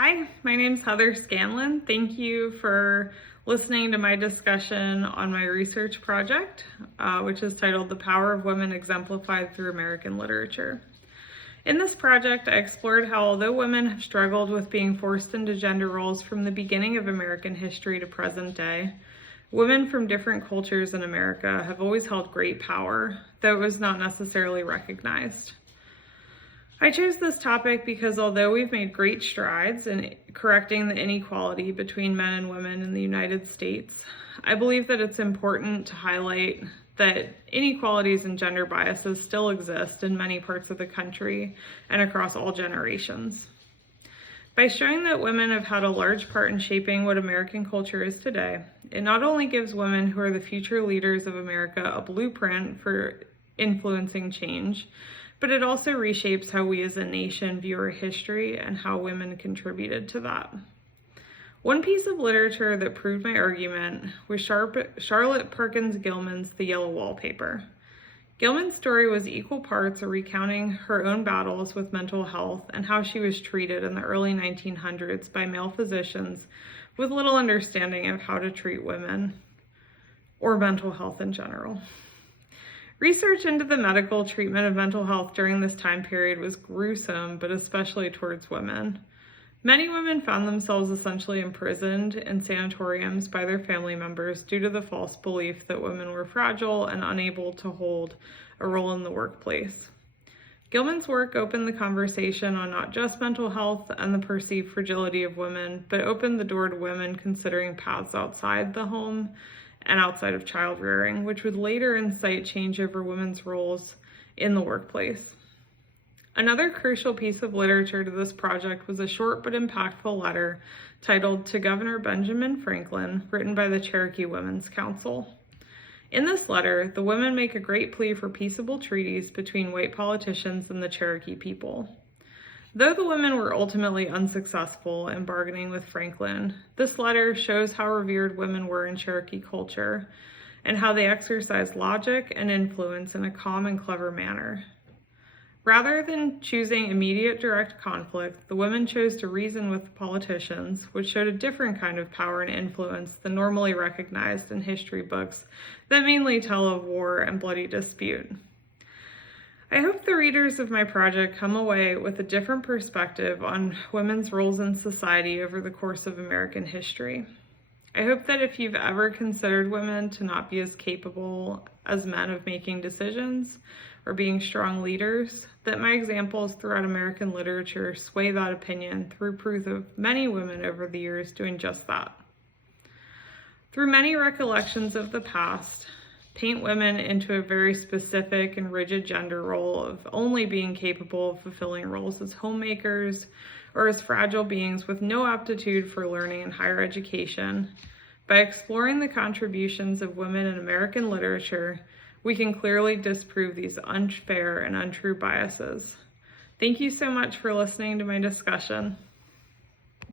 Hi, my name's Heather Scanlon. Thank you for listening to my discussion on my research project, which is titled The Power of Women Exemplified Through American Literature. In this project, I explored how although women have struggled with being forced into gender roles from the beginning of American history to present day, women from different cultures in America have always held great power, though it was not necessarily recognized. I chose this topic because although we've made great strides in correcting the inequality between men and women in the United States, I believe that it's important to highlight that inequalities and gender biases still exist in many parts of the country and across all generations. By showing that women have had a large part in shaping what American culture is today, it not only gives women who are the future leaders of America a blueprint for influencing change, but it also reshapes how we as a nation view our history and how women contributed to that. One piece of literature that proved my argument was Charlotte Perkins Gilman's The Yellow Wallpaper. Gilman's story was equal parts a recounting her own battles with mental health and how she was treated in the early 1900s by male physicians with little understanding of how to treat women or mental health in general. Research into the medical treatment of mental health during this time period was gruesome, but especially towards women. Many women found themselves essentially imprisoned in sanatoriums by their family members due to the false belief that women were fragile and unable to hold a role in the workplace. Gilman's work opened the conversation on not just mental health and the perceived fragility of women, but opened the door to women considering paths outside the home and outside of child rearing, which would later incite change over women's roles in the workplace. Another crucial piece of literature to this project was a short but impactful letter titled To Governor Benjamin Franklin, written by the Cherokee Women's Council. In this letter, the women make a great plea for peaceable treaties between white politicians and the Cherokee people. Though the women were ultimately unsuccessful in bargaining with Franklin, this letter shows how revered women were in Cherokee culture and how they exercised logic and influence in a calm and clever manner. Rather than choosing immediate direct conflict, the women chose to reason with the politicians, which showed a different kind of power and influence than normally recognized in history books that mainly tell of war and bloody dispute. I hope the readers of my project come away with a different perspective on women's roles in society over the course of American history. I hope that if you've ever considered women to not be as capable as men of making decisions or being strong leaders, that my examples throughout American literature sway that opinion through proof of many women over the years doing just that. Through many recollections of the past, paint women into a very specific and rigid gender role of only being capable of fulfilling roles as homemakers or as fragile beings with no aptitude for learning and higher education. By exploring the contributions of women in American literature, we can clearly disprove these unfair and untrue biases. Thank you so much for listening to my discussion.